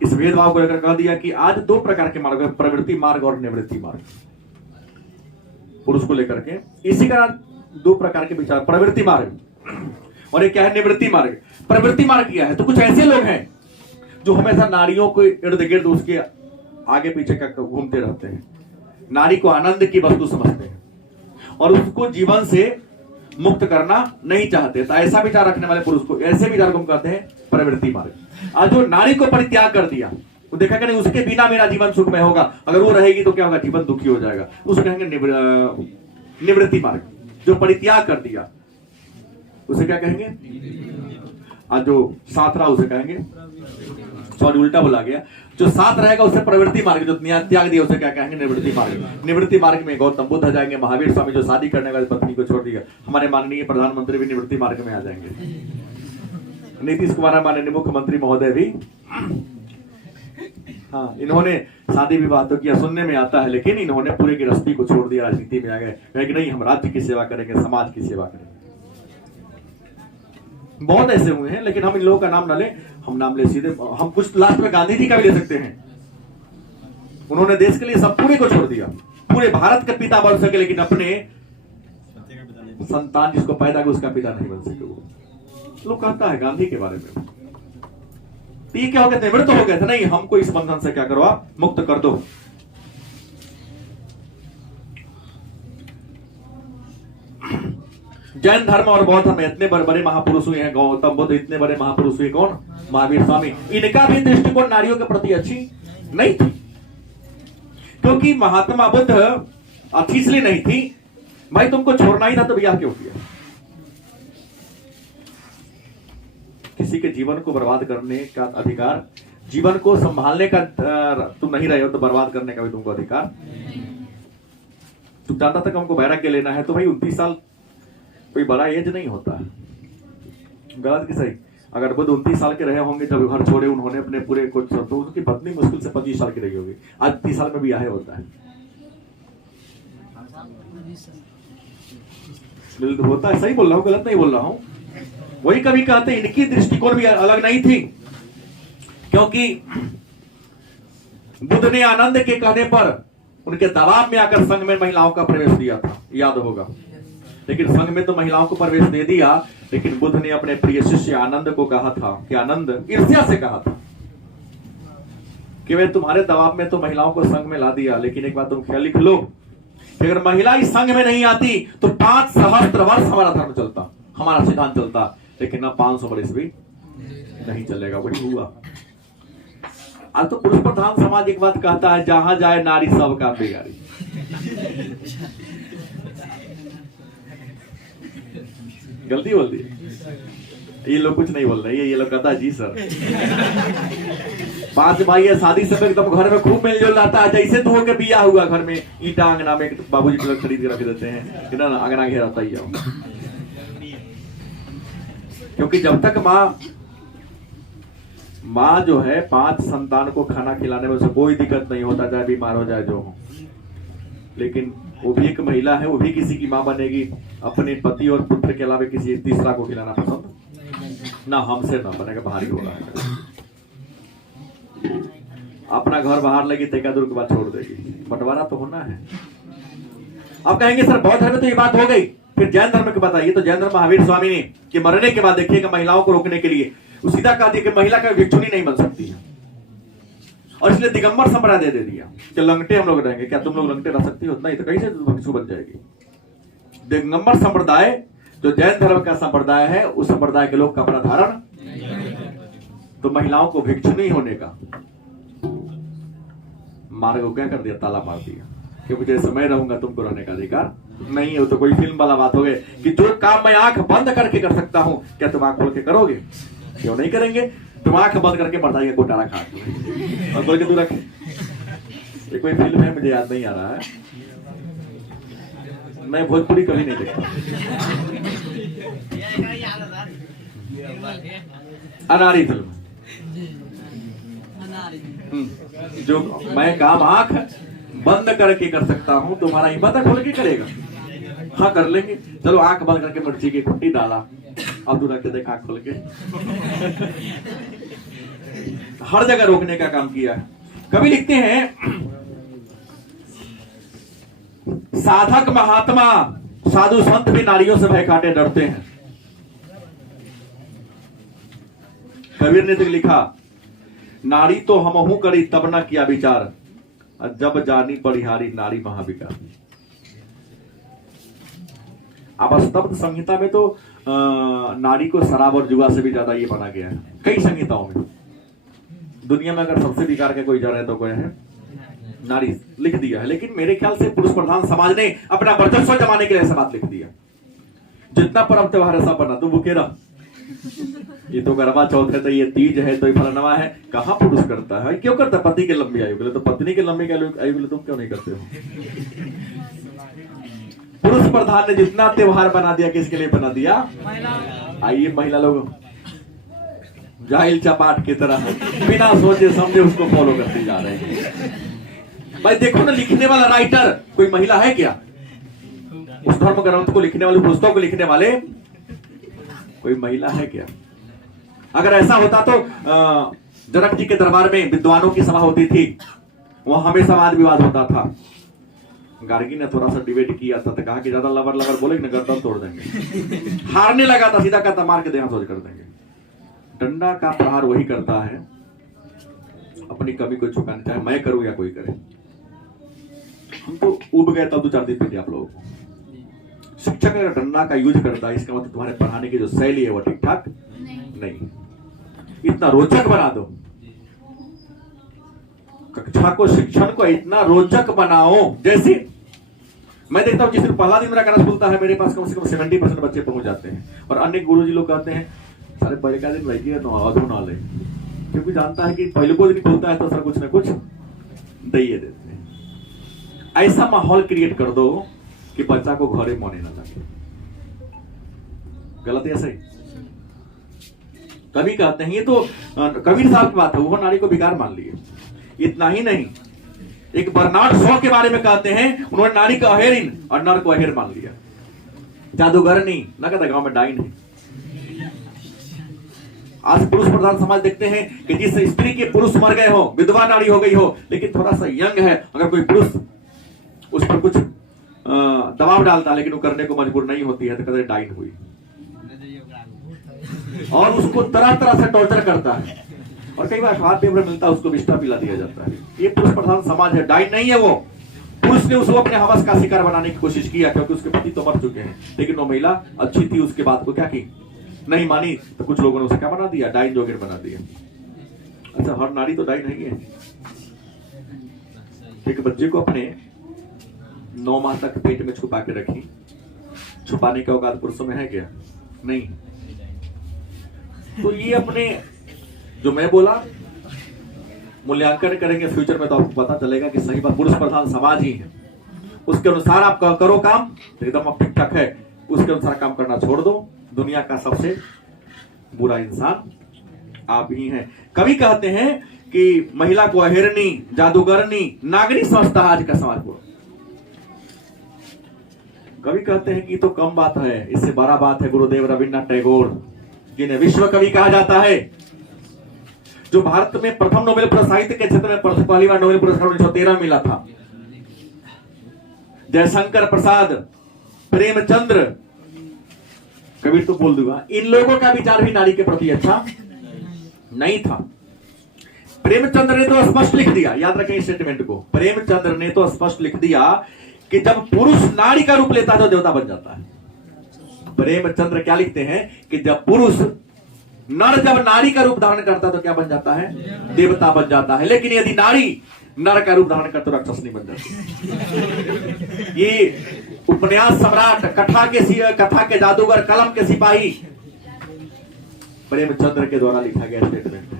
इस भेदभाव को लेकर कह दिया कि आज दो प्रकार के मार्ग, प्रवृत्ति मार्ग और निवृत्ति मार्ग। पुरुष को लेकर के इसी का दो प्रकार के विचार, प्रवृत्ति मार्ग और ये क्या है? निवृत्ति मार्ग। प्रवृत्ति मार्ग क्या है? तो कुछ ऐसे लोग हैं जो हमेशा नारियों को इर्द गिर्द उसके आगे पीछे का घूमते रहते हैं, नारी को आनंद की वस्तु समझते हैं और उसको जीवन से मुक्त करना नहीं चाहते। तो ऐसा विचार रखने वाले पुरुष को, ऐसे विचार को हम कहते हैं प्रवृत्ति मार्ग। आज जो नारी को परित्याग कर दिया, वो देखा कि नहीं उसके बिना मेरा जीवन सुखमय होगा, अगर वो रहेगी तो क्या होगा? जीवन दुखी हो जाएगा। उसको कहेंगे निवृत्ति मार्ग। जो परित्याग कर दिया, उसे क्या कहेंगे? और जो साथ रहा उसे कहेंगे, सॉरी उल्टा बोला गया, जो साथ रहेगा उसे प्रवृत्ति मार्ग, जो त्याग दिया उसे क्या कहेंगे? निवृत्ति मार्ग। निवृत्ति मार्ग में गौतम बुद्ध आ जाएंगे, महावीर स्वामी जो शादी करने वाली पत्नी को छोड़ दिया, हमारे माननीय प्रधानमंत्री भी निवृत्ति मार्ग में आ जाएंगे, नीतीश कुमार माननीय मुख्यमंत्री महोदय भी। हाँ, इन्होंने शादी विवाह तो किया, सुनने में आता है, लेकिन इन्होंने पूरे गृहस्थी को छोड़ दिया, राजनीति में आ गए, कहे कि नहीं हम राज्य की सेवा करेंगे, समाज की सेवा करेंगे। बहुत ऐसे हुए हैं, लेकिन हम इन लोगों का नाम ना लें, हम नाम ले सीधे, हम कुछ लास्ट में गांधी जी का भी ले सकते हैं। उन्होंने देश के लिए सब पूरे को छोड़ दिया, पूरे भारत का पिता बन सके, लेकिन अपने संतान जिसको पैदा किया उसका पिता नहीं बन सके। वो लोग कहता है गांधी के बारे में, ये क्या हो गए थे? निवृत्त हो गए थे, नहीं हमको इस बंधन से क्या करो, आप मुक्त कर दो। जैन धर्म और बौद्ध धर्म में इतने बड़े बड़े महापुरुष हुए हैं, गौतम बुद्ध इतने बड़े महापुरुष हुए, कौन? महावीर स्वामी। इनका भी दृष्टिकोण नारियों के प्रति अच्छी नहीं थी, क्योंकि महात्मा बुद्ध अच्छी इसलिए नहीं थी, भाई तुमको छोड़ना ही था तो ब्याह क्यों किया? किसी के जीवन को बर्बाद करने का अधिकार, जीवन को संभालने का तुम नहीं रहे हो तो बर्बाद करने का भी तुमको अधिकार। तुम जानता था कि हमको वैराग्य लेना है, तो भाई 29 साल कोई बड़ा एज नहीं होता। गलत कि सही? अगर बुद्ध 29 साल के रहे होंगे जब घर छोड़े उन्होंने अपने पूरे कुछ, तो उनकी पत्नी मुश्किल से 25 साल की रही होगी, आज 30 साल में भी ब्याह होता है। होता है, सही बोल रहा हूँ, गलत नहीं बोल रहा हूँ। वही कभी कहते इनकी दृष्टिकोण भी अलग नहीं थी, क्योंकि बुद्ध ने आनंद के कहने पर उनके दबाव में आकर संघ में महिलाओं का प्रवेश दिया था, याद होगा। लेकिन संघ में तो महिलाओं को प्रवेश दे दिया, लेकिन बुद्ध ने अपने प्रिय शिष्य आनंद को कहा था कि आनंद, ईर्ष्या से कहा था कि वे तुम्हारे दबाव में तो महिलाओं को संघ में ला दिया, लेकिन एक बात तुम ख्याल लिख लो कि अगर महिला इस संघ में नहीं आती तो 5 सहस्त्र वर्ष हमारा धर्म चलता, हमारा सिद्धांत चलता, लेकिन ना 500 वर्ष भी नहीं चलेगा। वही हुआ। आज तो पुरुष प्रधान समाज एक बात कहता है, जहां जाए नारी सब काम बिगाड़ी। गलती बोल दी, ये लोग कुछ नहीं बोल रहे, ये लोग कहता है जी सर। 5 भाई है, शादी से एकदम घर में खूब मेलजोल रहता है, जैसे दुओं के बिया हुआ घर में ईटा अंगना में बाबूजी के लोग खरीद के रख देते हैं कि ना अंगना घेराता ही जाओ। क्योंकि जब तक माँ जो है 5 संतान को खाना खिलाने में उसे कोई दिक्कत नहीं होता, चाहे बीमार हो जाए जो हो, लेकिन वो भी एक महिला है, वो भी किसी की माँ बनेगी, अपने पति और पुत्र के अलावा किसी तीसरा को खिलाना पसंद ना, हमसे ना बनेगा, भारी होगा। अपना घर बाहर लगी तो दूर के बाद छोड़ देगी, बंटवारा तो होना है। अब कहेंगे सर बौद्ध धर्म में तो ये बात हो गई, फिर जैन धर्म की बताइए। तो जैन धर्म महावीर स्वामी ने कि मरने के बाद देखिएगा महिलाओं को रोकने के लिए सीधा कहा दिया कि महिला का भिक्षुनी नहीं बन सकती है, और इसलिए दिगंबर संप्रदाय दे दिया कि लंगटे हम लोग रहेंगे। क्या तुम लोग लंगटे रह सकती हो? नहीं, तो कैसे भिक्षु बन जाएगी? दिगंबर संप्रदाय जो जैन धर्म का संप्रदाय है, उस संप्रदाय के लोग कपड़ा धारण, तो महिलाओं को भिक्षुनी होने का मार्ग को क्या कर दिया, ताला मार दिया कि मुझे समय रहूंगा, तुमको रहने का अधिकार नहीं है। तो कोई फिल्म वाला बात हो गई कि जो काम मैं आंख बंद करके कर सकता हूं, क्या तुम आंख खोल के करोगे? क्यों नहीं करेंगे? तुम आंख बंद करके मरदाई का गोटारा खा और बोल के तू रखे। ये कोई फिल्म है, मुझे याद नहीं आ रहा है, मैं भोजपुरी कभी नहीं देखता। अनारी फिल्म, जो मैं काम आंख बंद करके कर सकता हूं, तुम्हारा हिम्मत खोल के करेगा? हाँ कर लेंगे, चलो आंख बंद करके मिर्ची की कुट्टी डाला, अब तू रख के देख आंख खोल के। हर जगह रोकने का काम किया है। कभी लिखते हैं साधक महात्मा साधु संत भी नारियों से भय काटे डरते हैं। कबीर ने तो लिखा, नारी तो हमहू करी तब न किया विचार, जब जानी परिहारी नारी महाविकार। अब स्तब्ध संहिता में तो नारी को शराब और जुआ से भी ज्यादा ये बना गया है, कई संहिताओं में। दुनिया में अगर सबसे विकार का कोई जड़ है तो कोई है नारी, लिख दिया है। लेकिन मेरे ख्याल से पुरुष प्रधान समाज ने अपना वर्चस्व जमाने के लिए ऐसा बात लिख दिया। जितना पर्व त्योहार है सब बना तू भूखे रह, ये तो करवा चौथ है, तो ये तीज है, तो ये फलनवा है। कहाँ पुरुष करता है? क्यों करता? पति के लंबी आयु के लिए। तो पत्नी के लंबी आयु के लिए तुम क्यों नहीं करते हो? पुरुष प्रधान ने जितना त्योहार बना दिया, किसके लिए बना दिया? आइए महिला लोग जाहिल चपाट की तरह बिना सोचे समझे उसको फॉलो करते जा रहे हैं। भाई देखो ना, लिखने वाला राइटर कोई महिला है क्या? उस धर्म ग्रंथ को लिखने वाले, पुस्तकों को लिखने वाले कोई महिला है क्या? अगर ऐसा होता तो जनक जी के दरबार में विद्वानों की सभा होती थी, वहां हमेशा वाद विवाद होता था। गार्गी ने थोड़ा सा डिबेट किया था, तो कहा कि ज्यादा लवर लवर बोले ना गर्दन तोड़ देंगे। हारने लगा था, सीधा कहता मार के देहा सोच कर देंगे। डंडा का प्रहार वही करता है अपनी कमी को छुपाने, चाहे मैं करूं या कोई करे। हम तो उब गए तब 2-4 दिन पहले आप लोगों को। शिक्षक अगर डंडा का यूज करता है, इसका मतलब तुम्हारे पढ़ाने की जो शैली है वो ठीक ठाक नहीं। इतना रोचक बना दो कक्षा को, शिक्षण को इतना रोचक बनाओ। जैसे मैं देखता हूं जिस दिन पहला दिन मेरा क्लास खुलता है, मेरे पास कम से कम 70% बच्चे पहुंच जाते हैं। और अन्य गुरुजी लोग कहते हैं सारे पहले का दिन वही अधो ना ले, क्योंकि जानता है कि पहले को दिन खुलता है तो सर कुछ ना कुछ दे देते हैं। ऐसा माहौल क्रिएट कर दो कि बच्चा को घरे मने ना लगे। गलत है? सही? कभी कहते हैं, ये तो कबीर साहब की बात है, वो नारी को बेकार मान लिए। इतना ही नहीं, एक बर्नार्ड शॉ के बारे में कहते हैं, उन्होंने नारी को अहेरिन और नर को अहेर मान लिया। जादूगर नहीं ना, कहता गांव में डाइन है। आज पुरुष प्रधान समाज देखते हैं कि जिस स्त्री के पुरुष मर गए हो, विधवा नारी हो गई हो, लेकिन थोड़ा सा यंग है, अगर कोई पुरुष उस पर कुछ दबाव डालता है लेकिन वो करने को मजबूर नहीं होती है, तो कहते डाइन हुई। और उसको तरह तरह से टॉर्चर करता है, और कई बार हाथ पेपर मिलता है उसको विष्ठा पिला दिया जाता है। ये पुरुष प्रधान समाज है, डाइन नहीं है वो। पुरुष ने उसको अपने हवस का शिकार बनाने की कोशिश किया, क्योंकि उसके पति तो मर चुके हैं, लेकिन वो महिला अच्छी थी, उसके बाद को क्या की नहीं मानी, तो कुछ लोगों ने उसे क्या बना दिया? डाइन जोगिर बना दिया। अच्छा, हर नारी तो डाइन नहीं है। एक बच्चे को अपने 9 माह तक पेट में छुपा के रखी, छुपाने का औकात पुरुषों में है क्या? नहीं। तो ये अपने जो मैं बोला मूल्यांकन करेंगे फ्यूचर में, तो आपको पता चलेगा कि सही बात पुरुष प्रधान समाज ही है। उसके अनुसार आप करो काम तो एकदम आप ठीक ठाक है, उसके अनुसार काम करना छोड़ दो, दुनिया का सबसे बुरा इंसान आप ही हैं। कभी कहते हैं कि महिला को अहेरनी, जादूगरनी, नागरिक समझता है आज का समाज को। कभी कहते हैं कि तो कम बात है, इससे बड़ा बात है गुरुदेव रविन्द्रनाथ टैगोर, जिन्हें विश्व कवि कहा जाता है, जो भारत में प्रथम नोबेल पुरस्कार साहित्य के क्षेत्र में पहली बार नोबेल पुरस्कार 1913 मिला था। जयशंकर प्रसाद, प्रेमचंद्र, कबीर तो बोल दूंगा, इन लोगों का विचार भी नारी के प्रति अच्छा नहीं था। प्रेमचंद्र ने तो स्पष्ट लिख दिया, याद रखें इस स्टेटमेंट को, प्रेमचंद्र ने तो स्पष्ट लिख दिया कि जब पुरुष नारी का रूप लेता है तो देवता बन जाता है। प्रेमचंद्र क्या लिखते हैं कि जब पुरुष नर जब नारी का रूप धारण करता है तो क्या बन जाता है? देवता बन जाता है। लेकिन यदि नारी नर का रूप धारण करते तो राक्षस नहीं बन जाती। ये उपन्यास सम्राट, कथा के जादूगर, कलम के सिपाही प्रेमचंद्र के द्वारा लिखा गया स्टेटमेंट है।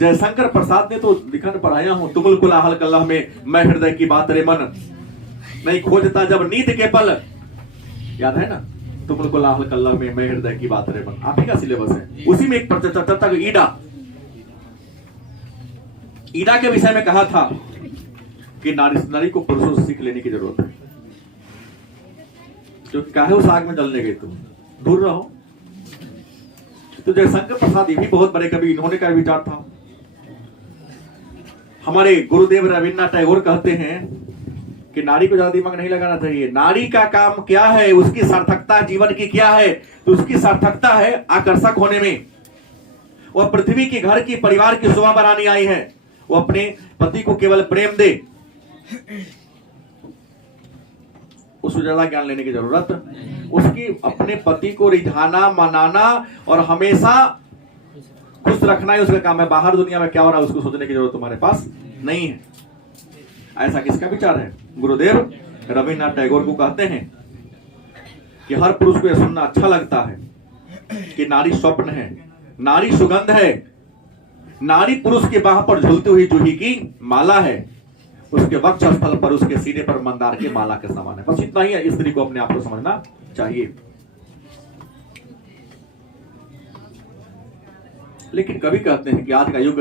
जयशंकर प्रसाद ने तो लिखन पढ़ाया हूं, तुमुल कुलाहल कलह में मैं हृदय की बात रे मन नहीं खोजता जब नींद के पल, याद है ना? तुमुल कुलाहल कलह में मैं हृदय की बात रे मन, आप ही का सिलेबस है। उसी में एक चर्चा ईडा के विषय में कहा था कि नारी को पुरुषों से सीख लेने की जरूरत है, क्योंकि काहे उस आग में जलने गए, तुम दूर रहो। तो जयशंकर प्रसाद ये भी बहुत बड़े कवि, इन्होंने का विचार था। हमारे गुरुदेव रविन्द्रनाथ टैगोर कहते हैं कि नारी को ज्यादा दिमाग नहीं लगाना चाहिए। नारी का काम क्या है, उसकी सार्थकता जीवन की क्या है? तो उसकी सार्थकता है आकर्षक होने में। वह पृथ्वी की, घर की, परिवार की शोभा बढ़ाने आई है। वो अपने पति को केवल प्रेम दे, उसको ज्यादा ज्ञान लेने की जरूरत। उसकी अपने पति को रिझाना, मनाना और हमेशा खुश रखना ही उसका काम है। बाहर दुनिया में क्या हो रहा है उसको सोचने की जरूरत तुम्हारे पास नहीं है। ऐसा किसका विचार है? गुरुदेव रविन्द्रनाथ टैगोर को कहते हैं। कि हर पुरुष को यह सुनना अच्छा लगता है कि नारी स्वप्न है, नारी सुगंध है, नारी पुरुष के बाह पर झूलती हुई जूही की माला है, उसके वक्ष स्थल पर उसके सीने पर मंदार के माला के समान है। बस इतना ही है, स्त्री को अपने आप को समझना चाहिए। लेकिन कभी कहते हैं कि आज का युग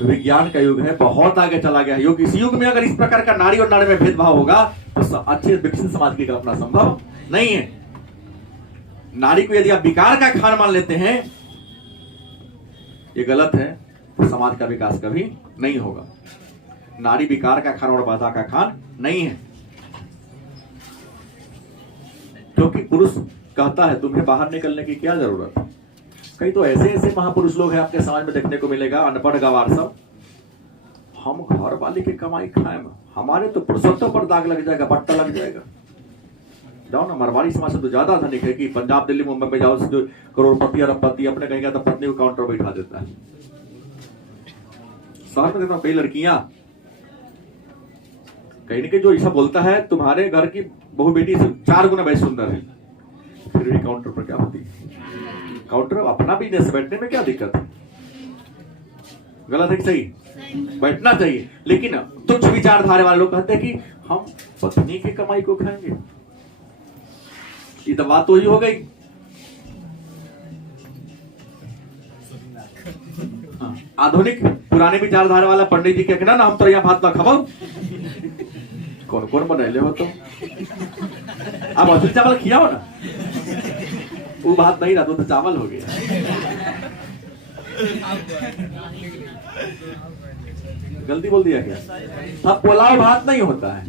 विज्ञान का युग है, बहुत आगे चला गया है युग। इस युग में अगर इस प्रकार का नारी और नारी में भेदभाव होगा तो अच्छे विकसित समाज की कल्पना संभव नहीं है। नारी को यदि आप विकार का खान मान लेते हैं, ये गलत है, तो समाज का विकास कभी नहीं होगा। नारी विकार का खान और बाधा का खान नहीं है, क्योंकि पुरुष कहता है तुम्हें बाहर निकलने की क्या जरूरत है। कई तो ऐसे ऐसे महापुरुष लोग हैं आपके समाज में देखने को मिलेगा, अनपढ़ गवार सब, हम घर वाले की कमाई खाए, हमारे तो पुरुषोत्तम पर दाग लग जाएगा, पट्टा लग जाएगा। जाओ ना, मारवाड़ी समाज से तो ज्यादा धनिक है कि पंजाब दिल्ली मुंबई में जाओ, जो करोड़पति अरबपति अपने कहीं तो पत्नी को काउंटर बैठा देता है। शहर में देखता हूं कई लड़कियां, कहीं ना कहीं जो ऐसा बोलता है तुम्हारे घर की बहू बेटी से 4 गुना बेहद सुंदर है, फिर भी काउंटर पर क्या होती है। काउंटर अपना बिजनेस, बैठने में क्या दिक्कत है, गलत है कि सही? बैठना चाहिए। लेकिन तुच्छ विचारधारा वाले लोग कहते हैं कि हम पत्नी की कमाई को खाएंगे, ये तो बात तो ही हो गई। आधुनिक पुराने विचारधारा वाला पंडित जी कहना ना, हम तो यहाँ भात ना खाओ, कौन कौन बना हो तुम, आप असली चावल खियाओ ना, वो बात नहीं रहा तो चावल हो गया। गलती बोल दिया क्या? अब पुलाव भात नहीं होता है,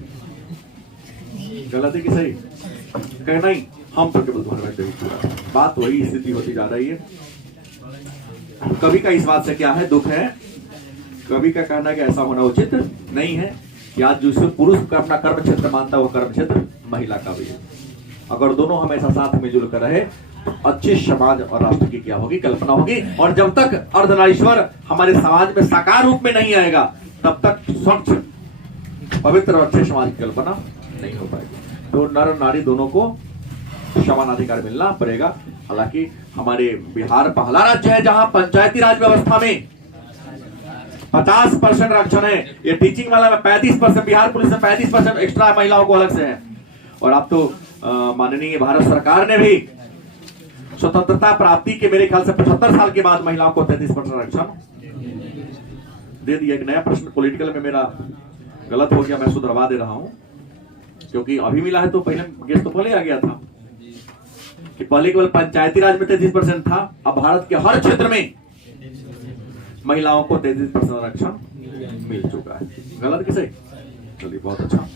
गलत है कि सही? कहना ही हम तो केवल तुम्हारे बात वही स्थिति होती जा रही है। कभी का इस बात से क्या है, दुख है, कभी का कहना कि ऐसा होना उचित नहीं है। या जिससे पुरुष का अपना कर्म क्षेत्र मानता है वो कर्म क्षेत्र महिला का भी है। अगर दोनों हमेशा साथ मिलजुल कर रहे तो अच्छे समाज और राष्ट्र की क्या होगी, कल्पना होगी। और जब तक अर्धनारीश्वर हमारे समाज में साकार रूप में नहीं आएगा तब तक स्वच्छ पवित्र और अच्छे समाज की कल्पना नहीं हो पाएगी। तो नर नारी दोनों को समान अधिकार मिलना पड़ेगा। हालांकि हमारे बिहार पहला राज्य है जहां पंचायती राज व्यवस्था में 50% आरक्षण है। ये टीचिंग वाला में 35%, बिहार पुलिस में 35% एक्स्ट्रा महिलाओं को अलग से है। और अब तो माननीय भारत सरकार ने भी स्वतंत्रता प्राप्ति के मेरे ख्याल से 75 साल के बाद महिलाओं को 33% आरक्षण दे दिया। एक नया प्रश्न पॉलिटिकल में मेरा गलत हो गया, मैं सुधरवा दे रहा हूं, क्योंकि अभी मिला है तो पहले गेस तो पहले आ गया था कि पहले केवल पंचायती राज में 33% था, अब भारत के हर क्षेत्र में महिलाओं को 33% आरक्षण मिल चुका है। गलत किसे? चलिए, बहुत अच्छा।